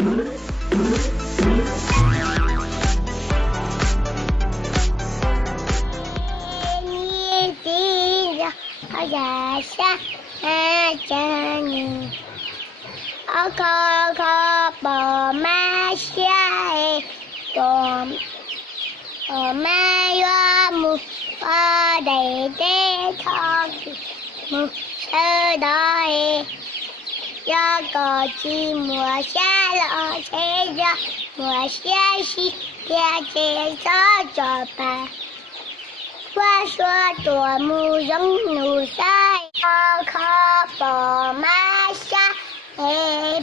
你听着，好呀下着你，可宝马下多，我们要木我得逃避木是的。要个寂寞下了谁着，我学习天天早着吧。我说多么容怒塞，可宝马下，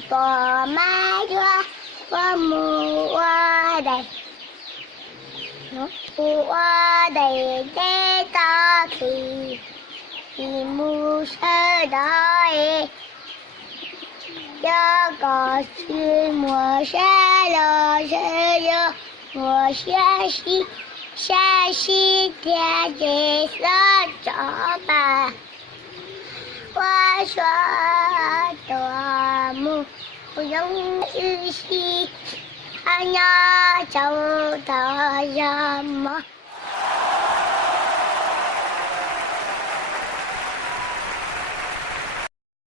宝马着，我母我的，我的大腿，母是的。要个寂寞下了谁着，我学习。山西天天早着吧，我说多么容易，还要找到什么？